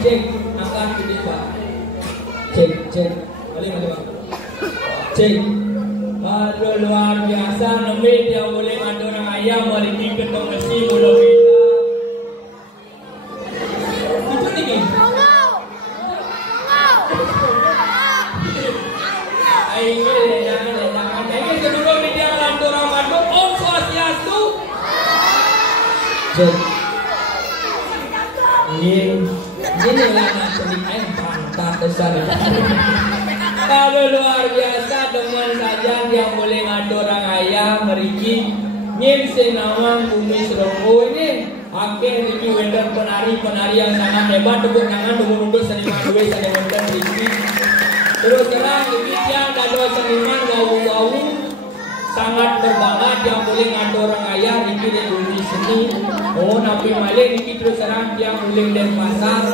cek angkat gede Pak. Cek. Balik Pak. Cek. Aduh luar biasa nemit yang boleh ada orang ayam hari ini ketemu mesti mula kita. Itu nih. Ayo kedua media lantur Ramadan Om Swastiastu. Cek. Ini lah ceritanya pantat besar. Kalau luar biasa teman saja yang boleh ngadu orang ayam meriki nyin senawang bumi seronggo ini akhir ini wender penari yang sangat hebat tepuk tangan tunggu seniman dua seniman meriki terus terang demikian ada seniman gau sangat berbakat yang boleh ngadu orang ayam Riki di bumi seni napi malih Riki terus terang yang boleh dari pasar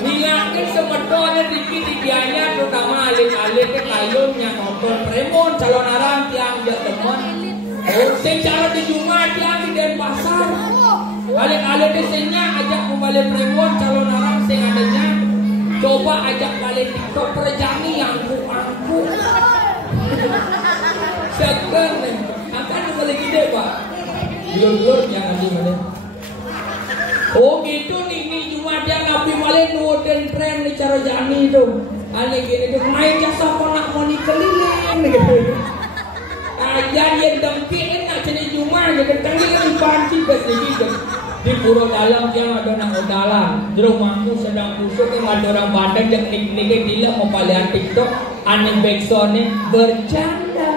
nilakin sebetulnya Riki digianya terutama alik-alik ke kayunya nonton Premon calon arang yang dia teman secara di Jumat yang di Denpasar alik-alik kesenya ajak kembali Premon calon arang sing adanya coba ajak balik TikTok perjani yang angku seger nih akan kembali gede Pak blur yang ada mana gitu nih cuma dia ngapi balik nuoden tren nih cara jani itu aneh gini tuh main jasa konak moni keliling gitu aja dia dempin nak jadi cuma dia ketengin di panci gitu di pura dalam yang ada nang dalam jeruk mangku sedang busuk yang ada orang Banten yang nik-nik dia mau palihan TikTok aneh backsoundnya bercanda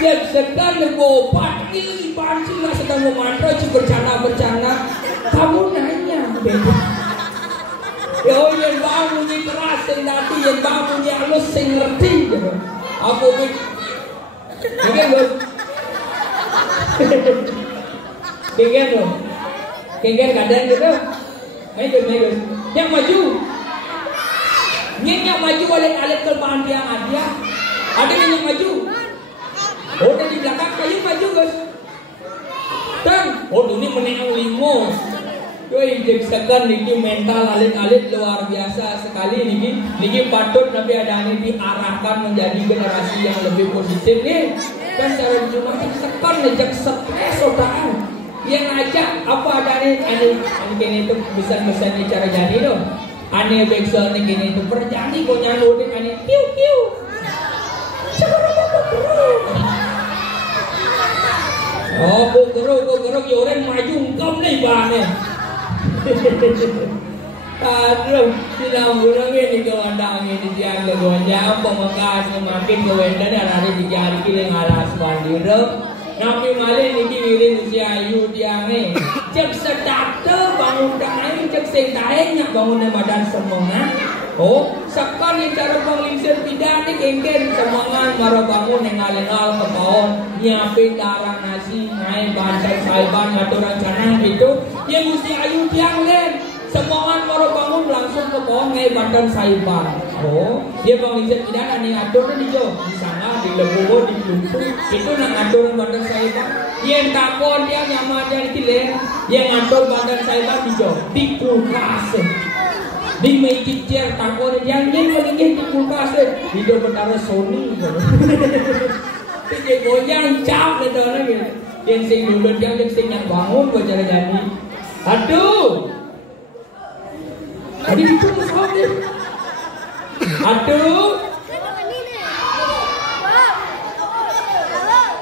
dia sedang legopat ini panci lah sedang memantra bercanda kamu nanya beda yang bangunnya keras yang nanti yang bangunnya halus yang ngerti aku Kenggen kadang gitu ayo yang maju yang maju alik-alik kelemahan yang ada yang maju udah di belakang kayu maju guys ini menang limo Yoi, sekan niki mental alit-alit luar biasa sekali niki patut Nabi Adani diarahkan menjadi generasi yang lebih positif nih. Dan cara cuma sekan ngejak stres otaan. Yang ngajak apa Adani ini itu bisa nih cara jadi dong. Ane beksel nih gini itu perjani kok nyalu nih ane kiu. Oh, kok geruk yoren maju engkau nih bane. Aduh, sinambunang ini kewandang ini siang keduanya pemekas semakin kewendan hari hari kini ngalas bandir. Nabi malih niki ngiring usia ayu diange. Cek sedate bangun dae cek sing dae nyak bangun badan semongan. Oh, sekali cara panglingsir pidane kengken semangan maro bangun nengal-nengal kepaon nyiapin darah nasi main bahan saiban aturan canang itu yang usia ayu tiang len semangan maro bangun langsung ke pohon ngai badan saiban. Oh, dia panglingsir pidane ning atur di jo di sana di Legowo di Lumpur itu nang atur badan saiban yang takon dia nyamanya iki len yang atur badan saiban di jo di kulkas di magic chair takon yang paling di kulkas di do betara Sony dia goyang cap le dona gitu yang sing dulu yang sing yang bangun go cara jadi aduh itu soalnya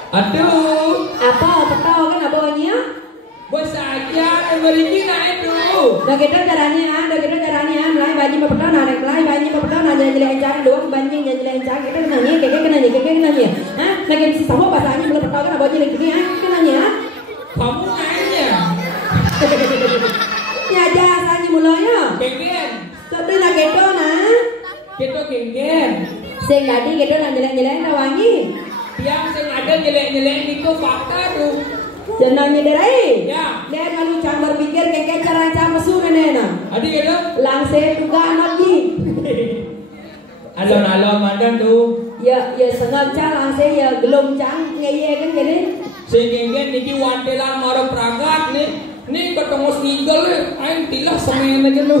aduh apa tahu kan abangnya bos aja memiliki naik dulu dah kita caranya mulai bayi berpetan narik mulai bayi berpetan aja jelek cari doang banjing jelek cari kita kenanya hah makin si sama bahasanya belum tahu kan abangnya lagi ni kenanya kamu nanya nyaja asanya mulanya kenggen tapi nak kita kenggen sing tadi kita nak jelek tawangi yang sing ada jelek itu fakta tuh jangan nyederai ya lihat lalu cara berpikir kayak cara mesu nena adik gitu langsung juga lagi alon mandan tuh ya sengaja langsung ya gelom cang ngeye kan jadi sehingga niki wantelan maro pragat nih ketemu tengos ninggal aing tilah semen aja lu.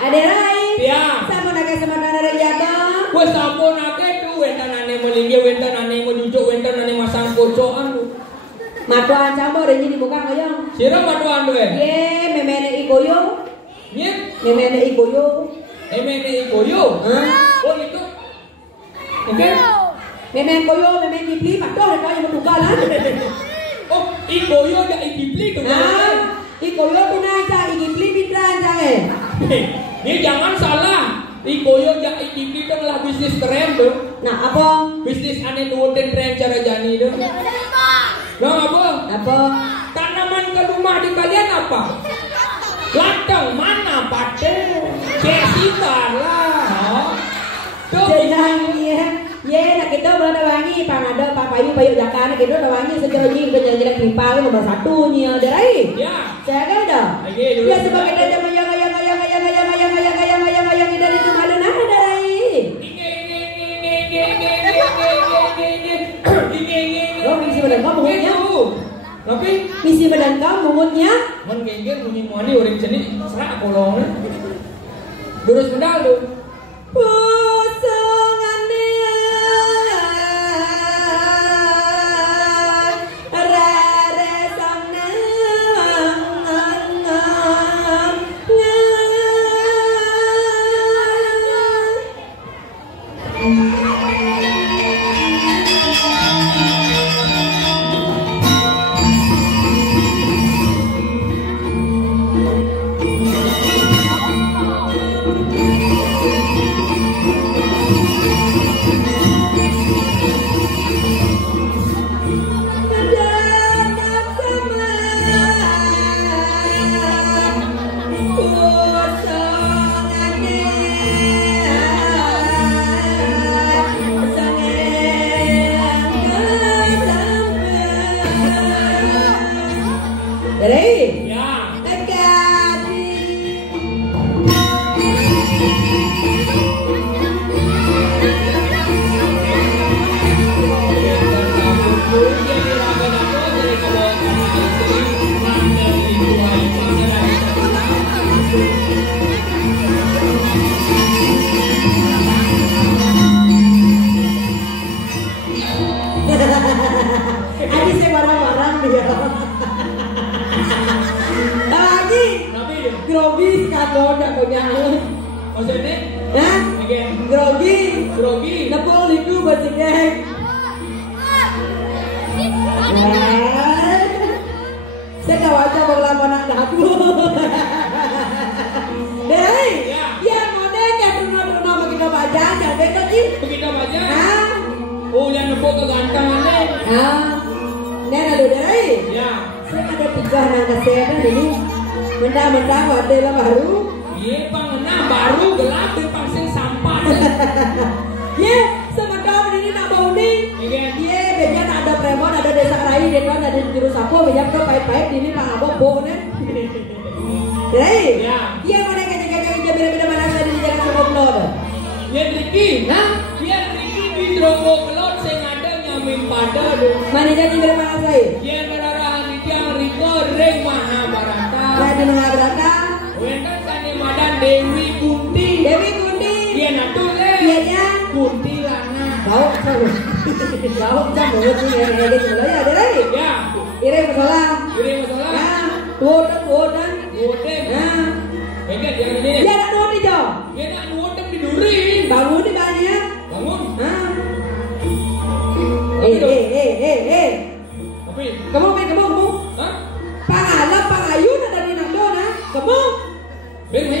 Ada lain. Ya. Sama naga sama nara jaga. Wes sampun akeh tu wentanane melingge wentanane ngujuk wentanane masang kocokan lu. Matuan campur ini di muka ngoyong. Sira matuan we. Ye, memene ikoyo. Nye, Memene ikoyo. emene ikoyo. Hah? Oh itu. Oke. Memen koyo, memen dipli, patuh ada yang bertugalan. Oh, ikoyo ya ikipli tu. Nah, ikoyo kunaja, ikipli bitran jangan. Ini jangan salah. Ikoyo ya ikipli tu adalah bisnis keren tu. Nah, apa? Bisnis aneh nurutin tren cara jani tu. Nah, apa? Apa? Tanaman ke rumah di kalian apa? Ladang mana pade? Kesitar lah. Tuh. Jenang ye nak kita berada wangi panada papayu payu jakan kita ada wangi secara jing berjalan krimpal nomor satu nya derai. Ya. Saya kan dah. Ya sebab kita jangan yang dari itu malu nah derai. Oh misi badan kamu mungutnya. Tapi Misi badan kamu mungutnya. man gengger bunyi mani orang jenis serak kolong. Lurus medal tu. Pusungane rare samne Dari Ya. Agadi Adi saya marah-marah dia. Lagi grogi sekadon dak punya. Maksudnya? Hah? Again. Grogi. Grogi. Nepol itu bersedek. Saya tahu aja mau lama nak dapur. Deh, ya mau deh turun begitu baca, jadi tadi. Begitu aja. Hah? Oh, yang nepok kegantangannya. Hah? Nena dulu deh. Ya. Saya ada tiga anak kesehatan ini. Mentang-mentang ada lah baru. Iya, pangena baru gelap di pasir sampah. Ye, sementara ini nak bau nih. Again. Ye, beja nak ada premon, ada desa rai, depan ada juru sapu, beja tuh pahit-pahit ini pak abang bau nih. Rai, Ya. dia mana kerja beda-beda mana saya di jalan ngobrol. Ya Riki. Nah, Ya Riki di Drogo Kelot sing ada nyamin pada dong. mana jadi beda mana saya? Ya darah yang Riko Reng mana barata. Saya di mana berata? Wentan tani madan Dewi Kunti. Dewi Kunti. Dia natule. Iya ya. Kunti lana. Bau sama. Bau sama mulut ni yang ada dulu ya, ada lagi. Ya. Ire masalah. Ini masalah. Nah, tuan. Nuotem. Nah, Ingat yang ini. dia nak nuan di jauh. Dia nak nuotem di duri. Bangun di banyak. Bangun. Hah? Tapi. Kamu. Hah? Pangalap, pangayun ada di nando na. Kamu. Ini.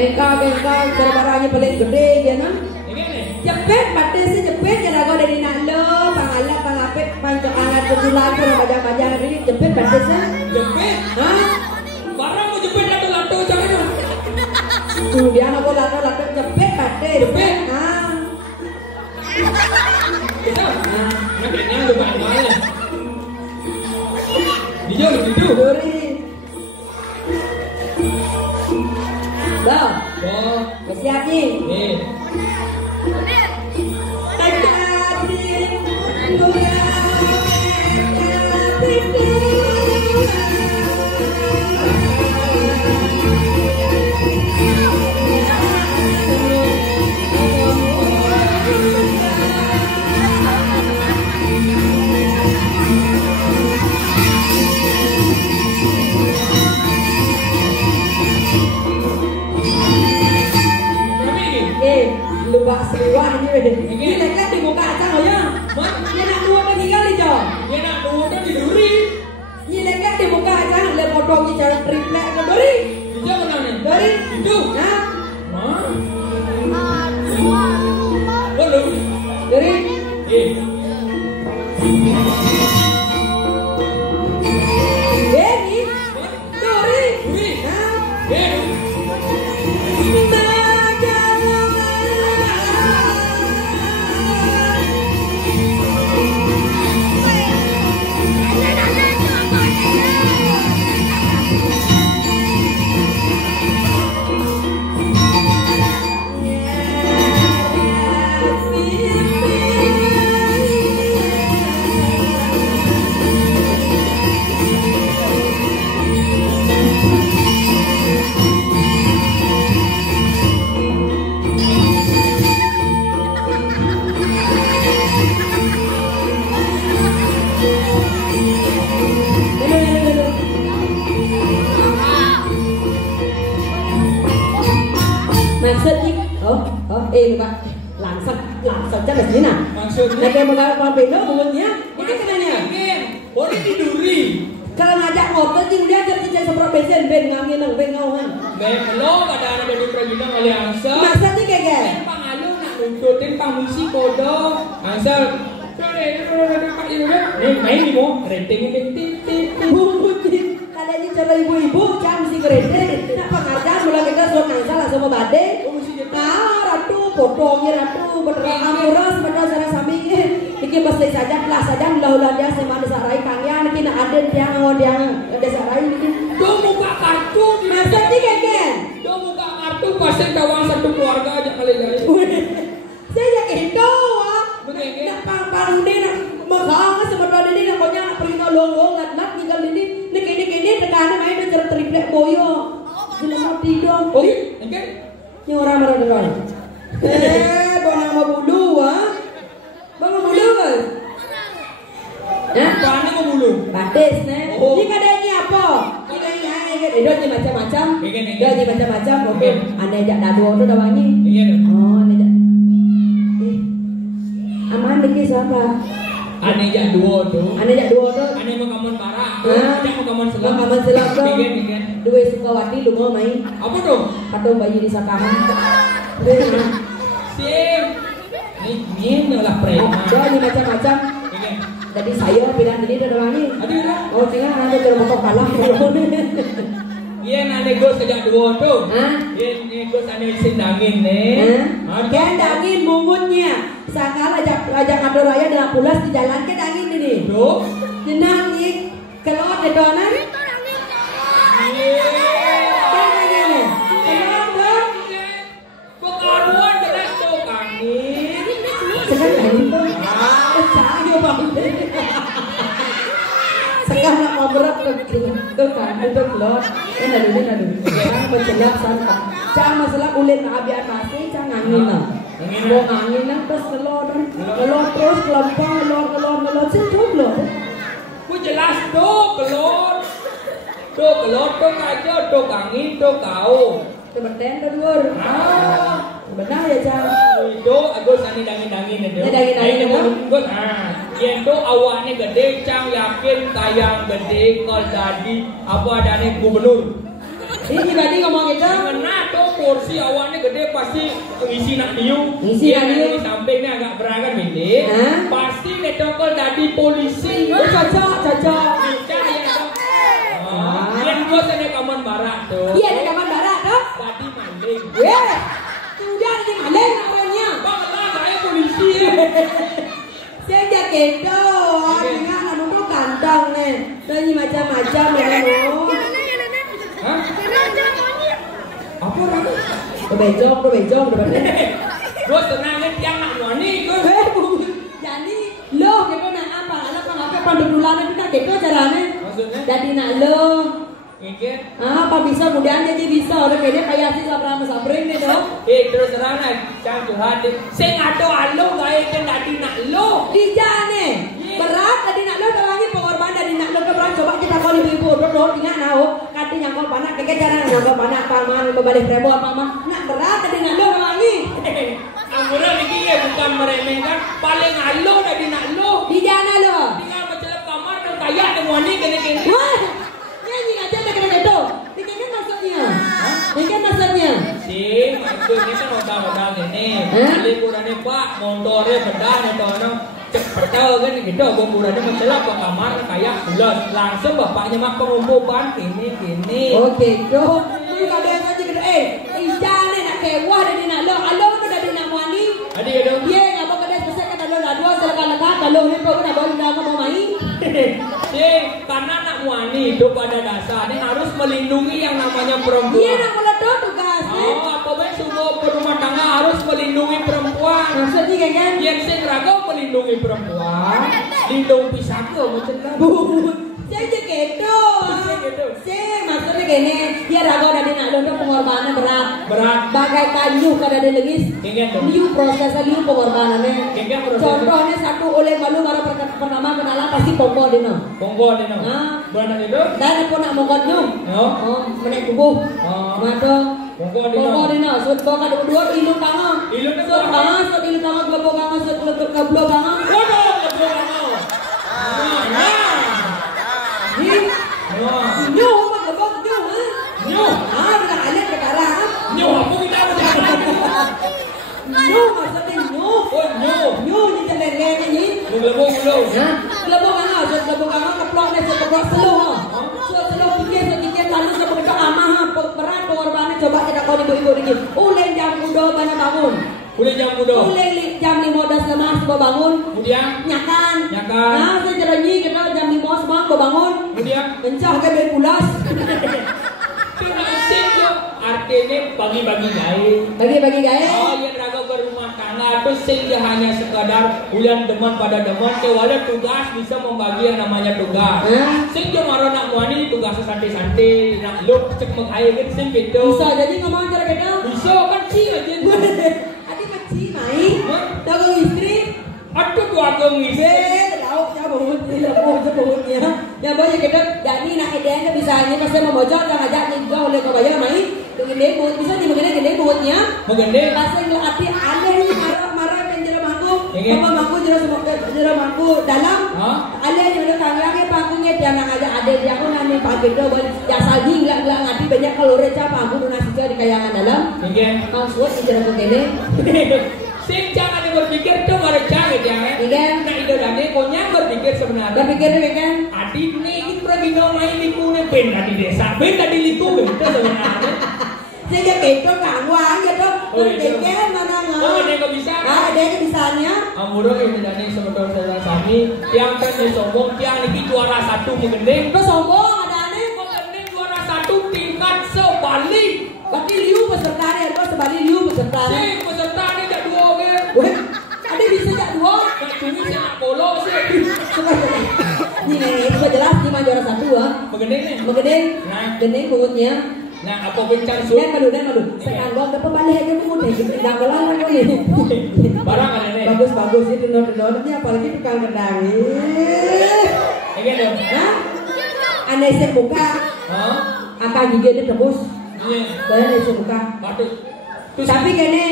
Engkau, barbaranya paling gede ya na. Ini nih. Jepit, batis si jepit yang ada dari nando. Pangalap, pangapit, pancok angat kebulan pun bajang-bajang ini jepit batisnya. Jepit. Hah? Barang mau jepit lato jangan. Kemudian aku lato jepit batis. Jepit. Hah? Kita. Nakitnya lupa mana. Dijauh. Duri. Dah. Oh. Siap nih. Nih. seliwah ini lek dibuka acang aja. Ini nak dua ke tinggal di jauh. Dia nak dua tu di duri. Ini lek dibuka acang lek potong ni cara triplek ke duri. Dia mana ni? Duri. Itu. Nah. Lalu. Duri. Ini duri. Duri. Nah. Maksudnya, Pak, langsung chắc là thế nào? Maksudnya? Nah, kayak mau beno mulutnya, ini kenanya? Boleh di duri. Kalau ngajak ngobrol, dia jadi seperti bensin, ben ngauhan. Lo pada ada di perginan oleh angsa. Maksudnya kayak? Pang alu nak nunjukin pang musik kodo. Angsa. Main ni mo, renting ini. Kalau ini cara ibu-ibu, jangan mesti kereta. Nak pengajar mulai kita suruh angsa langsung mau badai. Ratu potongnya ratu berderang murah sebenarnya cara sampingnya iki pasti saja kelas saja ulah dia semana sarai kangnya niki nak ada yang ada sarai niki do muka kartu maksudnya keken do muka kartu pasti kawang satu keluarga aja kali saya yakin itu nak pang ini nak mahal sebenarnya ini naknya pergi long ngat tinggal ini niki tekanan main dengan triplek boyo jelas tidur oke oke ni orang marah bang nama bulu bang bulu kan? Mana mau bulu? Batis Ni kadangnya apa? Ini macam-macam. Ini macam-macam. Oke. Ane jak dadu tu dah wangi. Oh, ane jak. Aman dikit siapa? Ane jak dua tu. Ane mau kamu parah. Tidak mau kamu selam. Kamu selam tu. Dua Sukawati lu mau main. Apa tu? Patung bayi di sakaman. Sim. Ini malah preman. Ini macam-macam. Jadi saya bilang ini dah wangi. Oh, tinggal ane termotok kalah. Iya nane gue sejak dua tu. Iya gue ane sindangin ni. Kan daging mungutnya. Sakal ajak kado raya dengan pulas di jalan ke daging ini. Tuh. Jenang ni kalau ada donan. Pekaruan jelas tu kami. Sekarang itu. Saya bang. Sekarang ngobrol ke kan itu keluar. Nadu. Sekarang bercelak sangat. Jangan masalah ulit abiar masih jangan angin lah. Mau angin lah terus telur terus kelompong telur cukup loh. Ku jelas tu telur tu kaca tu angin tu kau. Temen dur. Benar ya Cang. Itu agus ani dangin itu. Dangin itu. Agus itu awalnya gede Cang yakin tayang gede kal jadi apa adanya gubernur. Ini tadi ngomong itu. Karena tuh kursi awalnya gede pasti isi nak diu. Isi nak diu. Di sampingnya agak beragam ini. Pasti netokol jadi polisi. Cocok. Yang gue sana kaman barat tuh. Iya ada kaman barat tuh. Tadi manding. Udah di manding namanya. Bang saya polisi. Saya jaket tuh. Dengan anu tuh kantong nih. Tadi macam-macam ya mau. Hah? Apa orang? Bejong depannya. Gue tenangin tiang nak wani gue. Jadi lo gitu nak apa? Anak apa pandulan itu nak gitu caranya. Maksudnya? Jadi nak lo. Ingin? Apa bisa mudahan jadi bisa. Udah kayaknya kayak si sabring nih dong. Terus terang nak Cang curhat. Saya ngado alo gaya kan tadi nak lo. Dijane. Berat tadi nak lo terangi pengorban dari nak lo keberan coba kita call ibu bro tinggal nahu kati nyangkol panak keke cara nyangkol panak paman bebalik rebon paman nak berat tadi nak lo terangi Kemudian ini bukan meremehkan, paling alo dah di nak lo. Di jana lo. Tinggal macam kamar dan kayak ada muani kena-kena. Wah, nyanyi aja tak kena itu. Ini kan maksudnya. Ini kan maksudnya. Si, maksudnya kan orang-orang ini. Kali kurangnya pak, motornya beda nih tono. Cek pertau kan gitu, kurangnya masalah ke kamar kayak bulan. Langsung bapaknya mak pengumpulan gini. Oke, so ini ada yang saja kena ijane nak kewah dari nak lo, alo tu dari nak muani. Adi ada. Ye, ngapa kena besar kata lo nak dua selekan-lekan kalau ni kau nak bawa dah mau main. Si, karena anak muani itu pada dasarnya harus melindungi yang namanya perempuan. Iya nak kalau tu tugas. Apa baik semua rumah tangga harus melindungi perempuan. Maksudnya kan? Yang saya raga melindungi perempuan, lindung pisaka macam tu. Saya je gitu. Saya maksudnya gini, dia raga dari nak lo pengorbanan berat. Bagai kayu kada ada legis. Liu prosesnya liu pengorbanannya. Contohnya satu oleh malu marah pertama kenalan pasti pompo dino. Beranak itu? Dan aku nak mongkot nyu. Menaik tubuh. Mado. Pompo dino. Sud bawa kada dua ilu tangan. Sud tangan, sud ilu tangan kelebok tangan, sud kelebok tangan. Nyu, mak lebok nyu, Nyu. dah alih sekarang. Nyu apa kita berjalan? Nyu maksudnya nyu. Oh nyu. Nyu ni celeng-celeng ni. Lebok dulu. Kelebok angah, kelebok angah keplok ni keplok seluh. Seluh pikir lalu sebegitu amah berat pengorbanan coba kita kau ibu-ibu dikit. Uleng jam kudo bana bangun. Uleng jam kudo. Uleng jam 15 lemas bawa bangun. Kemudian Nyakan. Nyakan. Nah, saya jeranyi kita jam 5 semang bawa bangun. Kemudian Kencah ke bel pulas. artinya bagi-bagi gaya. Bagi-bagi gaya. Oh, yang raga berumah tangga itu sehingga hanya sekadar ulian deman pada deman. Kewala tugas bisa membagi yang namanya tugas. Sehingga marah nak muani tugasnya santai-santai. Nak lo cek mengair kan sehingga gitu. Bisa jadi ngomong cara kita. Bisa kan sih aja. Adik macam main. Dagang istri. Aduh dagang istri. Lauk siapa bahut ni lah, bahutnya. Yang banyak kita, jadi nak edeng ke bisanya pasal membocor yang ajak ni juga oleh kau bayar main. Gede buat bisa di mengenai gede buatnya. Mengenai. Pasal yang hati aneh ni marah penjara mangku. Apa mangku jera mangku dalam. Aneh yang ada kangen pangkunya dia nak ajak ada dia pun nanti pagi tu buat jasa ding lah ngati banyak kalori siapa aku nasi di kayangan dalam. Maksud jera begini. Sing jangan berpikir tu mereka jangan. Nah itu tadi konya berpikir sebenarnya. Berpikir kan? Adi ni itu pergi ngomai liku ni pen tadi desa, pen tadi liku itu sebenarnya. Saya gitu kangwang gitu. Berpikir mana ngah? Oh ada kau bisa? Ada bisanya. Amuro ini tadi sebetulnya saya sami. Yang kan sombong, yang ni juara 1 mengendeng. Terus sombong ada ni. Mengendeng juara 1 tingkat sebalik. Berarti liu peserta ni, ada sebalik liu peserta ni. Si peserta ni tak 2 ke? Weh, ada bisa tak 2? Tak cuma saya nak bolong si. Ni sudah jelas ni mah juara 1 ah. Mengendeng ni. Mengendeng. Gendeng mulutnya. Nah apa bincang sulit? Dan madu. Sekarang gua dapat balik aja mulut ni. Dah kelar lagi ni. Barang ada ni. Bagus ni denor ni apalagi tukang kendang ni. Ini dong. Hah? Aneh saya buka. Akan gigi dia tebus. Bayar saya buka. Tapi kene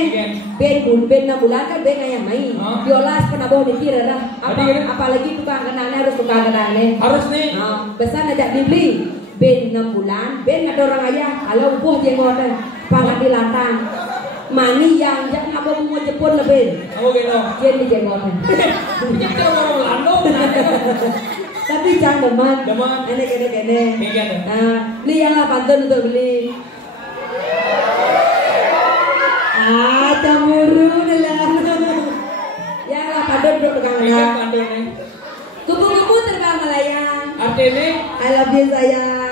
ben 6 bulan kan ben ayam main. Diolas penabung mikir dah. Apalagi tukang kendangnya harus tukang kendangnya. Harus nih. Besar ajak dibeli. Ben 6 bulan, ben ada orang ayah. Kalau buah jenggotan, pangat di latang. Mani yang jak nak bawa bunga Jepun lebih. Oh gitu. Jen di jenggotan. Punya orang Lando. Tapi jangan deman. Kene. Beli yang pantun untuk beli. Cemburu dah. Yang pantun untuk tukang pantun. Kupu-kupu terbang melayang. Artinya, I love you sayang.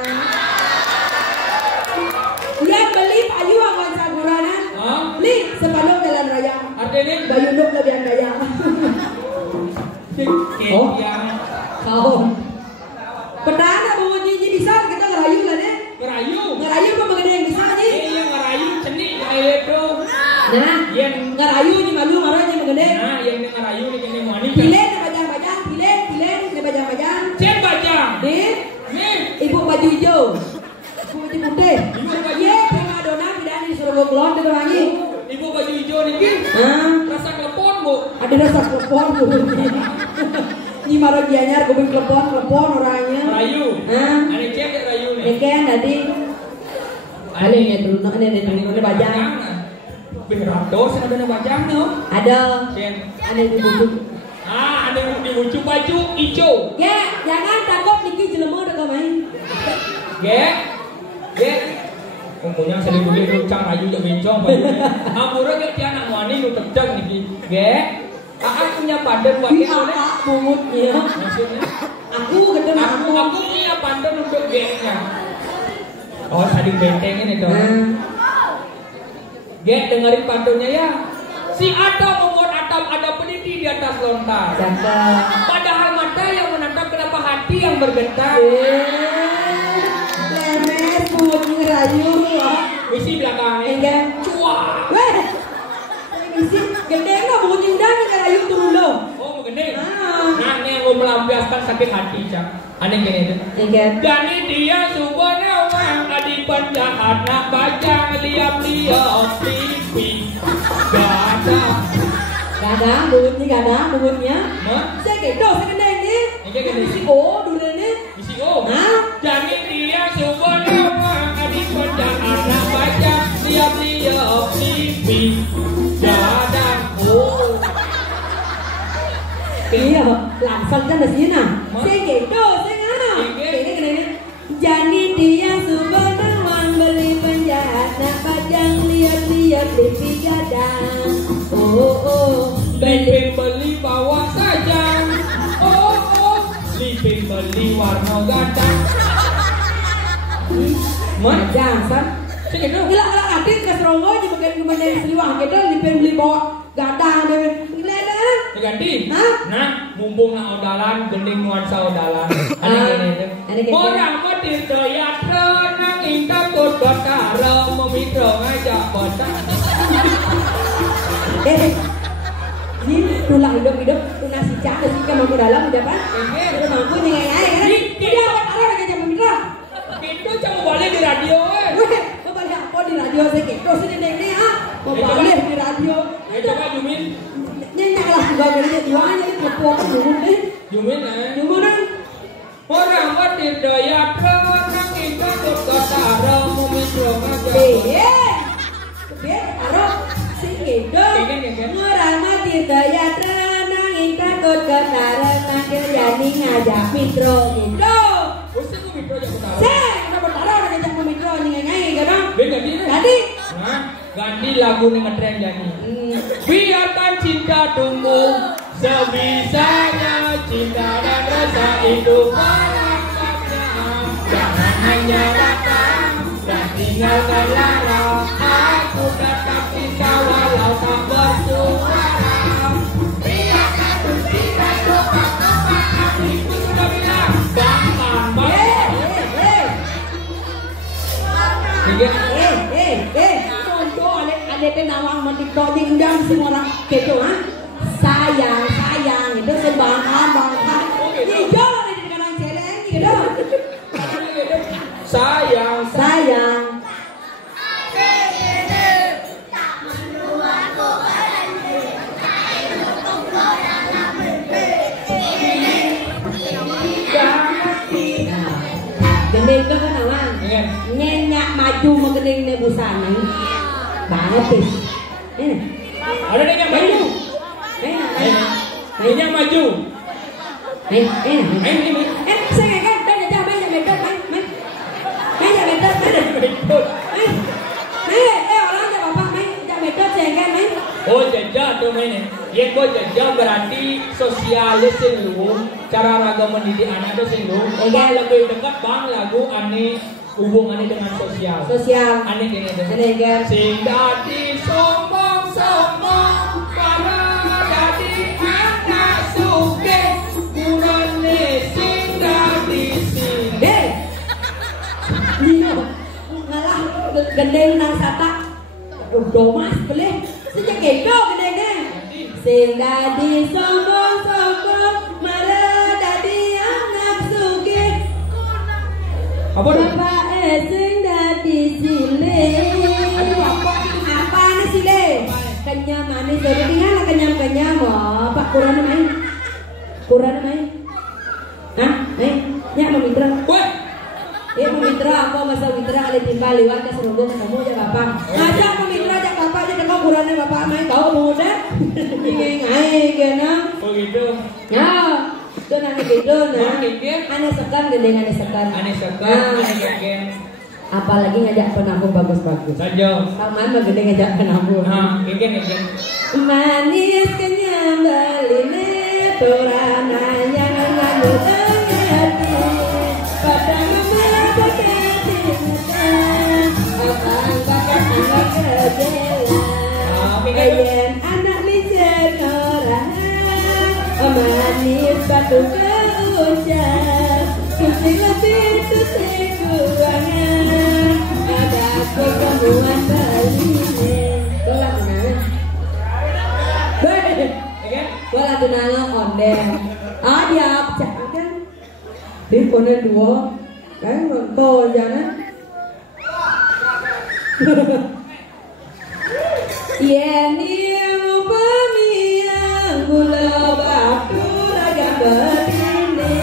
Yang beli payu awan saguran. Beli separuh jalan raya. Artinya, bayu nuk lebih raya. Oh, kau. Pernah bawa nyinyi bisa kita ngerayu lah deh. Ngerayu apa mengenai yang bisa ni? Yang ngerayu cenik itu. Nah, yang ngerayu ni malu marahnya mengenai. Nah, yang ngerayu ni kena mani. Pilen bajang-bajang, pilen bajang-bajang. Cek bajang. Ibu baju hijau. Ibu baju putih. Ye, prima donna tidak disuruh keluar dari wangi. Ibu baju hijau niki. Hah? Rasa klepon, Bu. Ada rasa klepon Bu. Ini maro gianyar gue klepon orangnya. Rayu. Hah? Ane cek rayu nih. Neken tadi. Ale nya dulu ini bajang. Beratos ada bajang no. Ada. Ken. Ada di bujuk. Ada di bujuk baju hijau. Ya, jangan takut niki jelema udah main. Ge. Kumpulnya sering beli rucang ayu jak bencong bajunya. Ampura ge tiang nak wani nu tedeng niki. Ge. Punya paden buat Iya, bungutnya. maksudnya. Aku ketemu Aku punya paden untuk ge-nya. Oh, tadi benteng ini dong. Ge, dengerin pantunnya ya. Si Atom membuat atap ada peniti di atas lontar. Cakep. Padahal mata yang menatap kenapa hati yang bergetar. Lemes bunyi rayu. Misi belakangnya. Enggak. Cuak. Weh. Misi gede nggak bunyi dan rayu turun lo. Oh, gede. Nah, ini yang mau melampiaskan sakit hati, Cak. Aneh gini itu. Enggak. Jadi dia subhanallah adi penjahat nak bajang liap-liap pipi. Gada bunyinya. Hah? Saya gitu, saya kena ini. Ini gede. Misi O dulu ini. Misi O. Hah? Jadi dia subhanallah adi penjahat nak bajang liap-liap pipi. Gadang. Oh. Iya, langsung kan di sini nah. Saya gitu, saya ngana. Ini. Jadi dia subhanallah beli penjahat nak bajang lihat-lihat pipi gadang. Oh. Beli bawa saja. Oh. Beli warna gadang. Majang san. Saya gitu. Gila adik ke Serongo di bagian kemudian seliwah gitu beli bawa gadang deh. Gila kan? Diganti. Hah? Nah, mumpung na odalan, gending nuansa odalan. Ada gini. Orang medit doyat renang indah kota karo memikro ngajak kota. Ini tulang hidup tunas si cak si kan mampu dalam udah apa? Udah mampu nih kan? Tidak ada lagi jam memikro. Itu cuma balik di radio. Mau balik apa di radio saya gitu sini ini ah. Mau balik di radio. Ya coba Jumin. Nyenyak lah juga belinya jualannya ini kepok Jumin deh. Jumin Jumin. Orang medit doyat renang indah kota karo memikro ngajak kota. Arok sing gitu. Ngurama tirta renang ingkang kot ketareng mangkir yani ngajak mitro gitu. Usah ku mikro jak kota. Saya kita bertara udah ngajak mitro nyanyi kan? Ganti. Tadi. Nah, ganti lagu nih ngetren jadi. Biarkan cinta tumbuh sebisanya, cinta dan rasa itu menangkapnya. Jangan hanya datang dan tinggalkan lara. Aku tetap cinta walau tak bersuara. Biarkan cinta tumbuh itu sudah bilang bahkan Ada penawang mentiktok diundang semua orang gitu ha. Sayang itu sebangkan hijau ada di kanan celeng gitu. Sayang. Gendeng ke kenawang. Nyenyak maju mengendeng nebusana. Banget pis. Ini. Ada yang maju. Ini maju. Saya kan dah jajah main meter. Orang dia bapak main jak meter saya kan main. Oh jajah tuh mainnya. Ya kok jajah berarti sosialis lu. Cara raga mendidik anak itu sing lu. Lebih dekat bang lagu aneh hubungannya dengan sosial. Aneh gini tuh. Sing dadi sombong para dadi anak suke kurane sing dadi sing. Nino ngalah gendeng nang sata. Domas boleh. Sejak gitu gendengnya. Sing dadi sombong para dadi anak suke. Apa tuh? Sing dadi sile. Apa nih sile? kenyam manis jadi tinggal kenyam wah Pak kurang main hah main nyak mau mitra Weh, ya mau mitra apa masa mitra ada timbal liwat ke serundung ketemu aja bapak ngajak mau mitra aja bapak aja kau kurangnya bapak main tahu muda ingin aing gana oh gitu. ya itu nanti gitu nah Mungkin aneh sekan gede aneh sekan aneh sekali, aneh yakin. apalagi ngajak penampung bagus-bagus Saja. Salman mah gede ngajak penampung Nah, yakin. manis kenyam beline torananya nganggu hati pada membaca ketingatan abang kakak anak kejela ayen anak micer orang manis batu keucap kusing lebih tusing kuangan ada ketemuan beline tolak kenal gue lagi nanya ondel dia cak kan di kone dua kan nonton jangan ini mau pemiang gula batu raga begini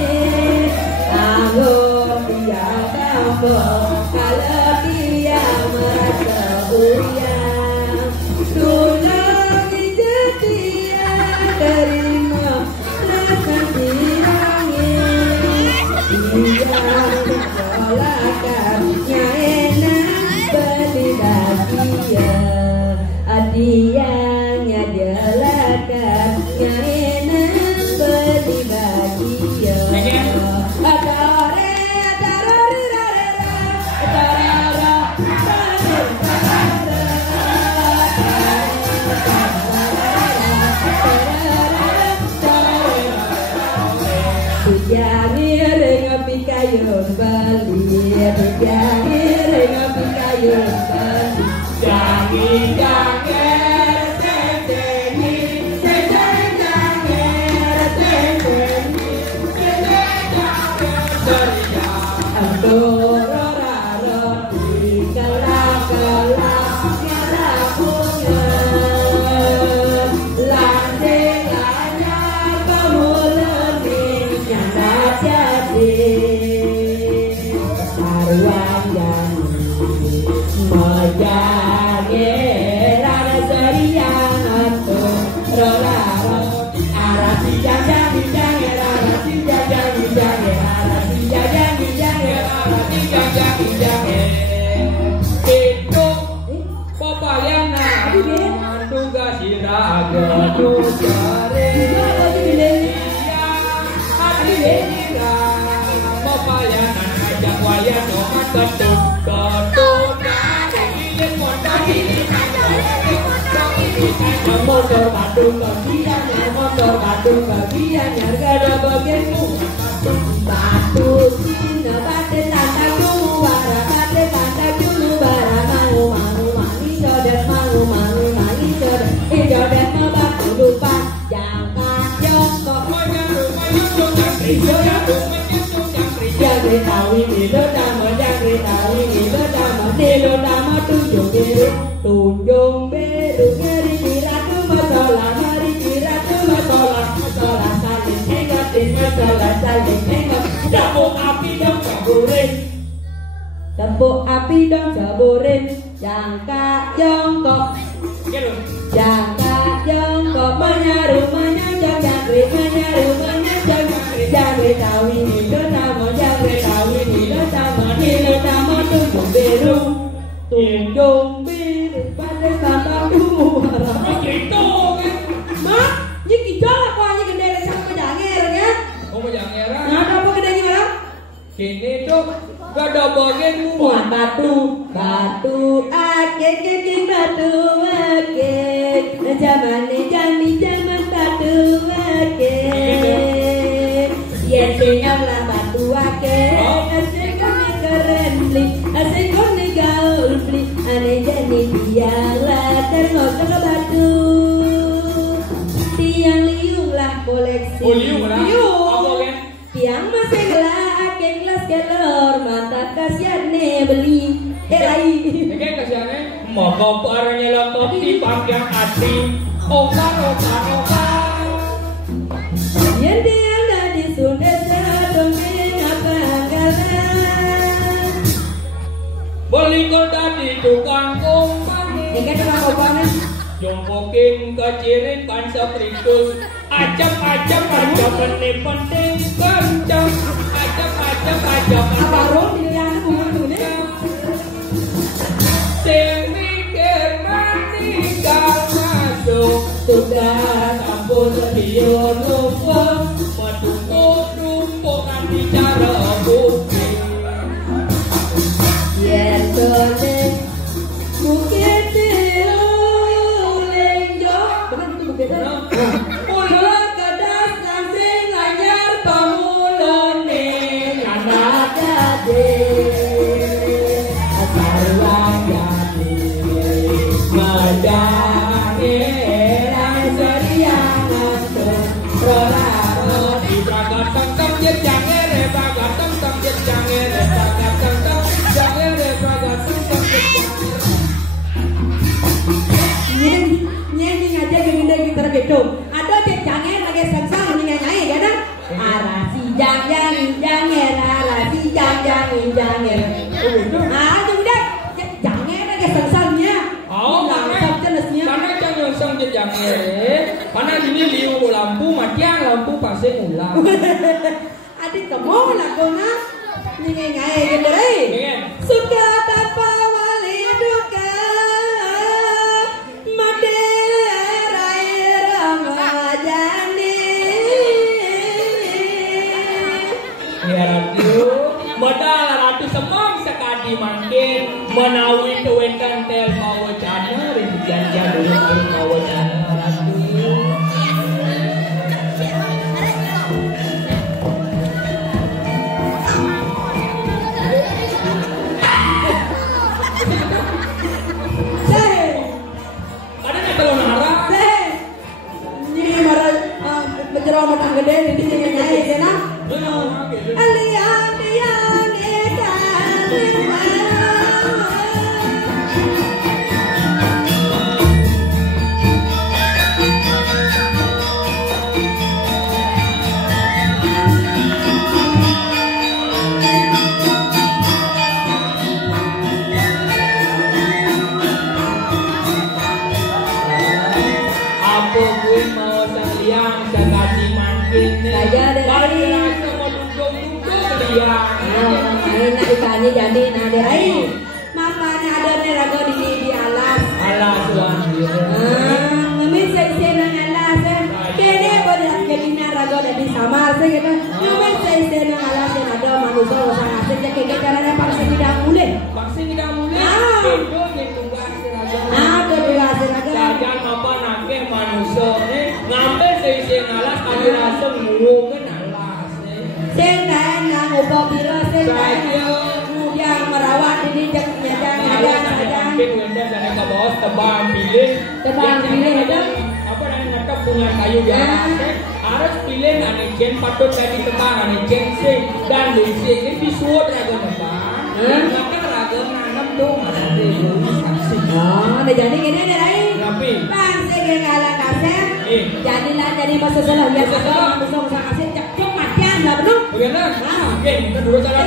anggur dia kampung kalau dia merasa uyang tulang setia terima rasa dirangin dia menggolakannya enak beli bahagia adianya jelakannya enak beli bahagia Picayun bali, picayun picayun bali, jangan seteni, motor Bandung bagiannya, motor Bandung bagiannya, gada bagianmu batu Cina bate tanda dulu bara bate tanda dulu bara mau mangi jodet mangi jodet mau batu lupa jangan jongkok jangkrik tawi di lodama jangkrik tawi di lodama tunjung biru ngeri diratu masalah saling ingatin masalah saling ingat dapur api dong jaburin jangka jongkok menyaru menyanjang jangkrik jangkrik tawi di lodama tunjung biru pada kata dulu Gitu kan. mak nyiki jalan kok aja gede sama janger ya Oh, jangan era. nah apa gedenya orang Kini tuh gada bagian muat batu ake batu ake zaman batu ake ya sinyal lah batu ake asik keren beli asik gaul beli aneh jadi biarlah terngosok ke batu tiang liung lah koleksi Oh, liung lah. Apa kan? tiang masih gelak gelas kelor mata kasihan beli lai Kayak kasihannya Moko paranya lah kopi panjang hati. Okar. Yang dia di Sunda dongeng apa anggaran. Beli kota di tukang kumpang. Ini kan tukang kumpang. Jompokin kecirin kan seprikus. Acap penting kencang. Acap. Apa roh pilihan umur ini? Sing mikir mati gak masuk. Sudah sampun sedion lupa. Metumpuk nanti cara bukti. Yen toleng mungkin diuling jo. Benar itu berbeda. Mula kedas langsing anyar pamulane anak Jadi sarang jadi madane rang seriangan rora di pragat teng jange re pragat teng jange re pragat teng jange re pragat teng nyanyi aja gerinda gitar gitu. Ada cek jangan lagi sengsang nyanyi kan? Arasi jangan arasi jangan. Ah, udah jangan lagi sengsangnya. Langsung jelasnya. Karena jangan sang jange. Karena ini liu lampu matian lampu pasang ulang. Adik kamu lakukan nyanyi gitu deh. Suka tanpa wali duka. Modal ratu semang sekadi makin menawi tuwenkan tel mau cana rinjan dulu mau cana ratu. Ada nak telur nara? Ini marah menjerah matang gede jadi nyanyi kan? Alian Apa gue mau sekalian sekali makin Saya dari rasa mau duduk dia. Enak ikannya jadi naderai. Mamanya ada nerago di alas. Alas tuan. Ngemis saya nang alas. Kene boleh jadi nerago di samar saya gitu. Ngemis saya nang alas yang ada manusia usah asik ya kayak caranya vaksin tidak mulai. Vaksin tidak mulai. Itu yang tugas raga. Tugas raga. Jajan apa nake manusia ni ngambil saya alas ada rasa ngurungkan alas. Saya nang ubah biro saya. Yang merawat ini jaknya jangan saja. Mungkin wenda sana ke bawah tebang pilih itu apa namanya nakap punya kayu ya. Harus pilih ane jen patut tadi tebang ane jen sing dan lusi ini visual raga tebang. Maka raga nanam dong ada saksi. Ada jadi gini deh Rai. Tapi Bang saya ngalah kasih. Jadilah jadi masa salah ya. Masa kasih cek matian lah betul. bagaimana? Oke, kita dulu cara.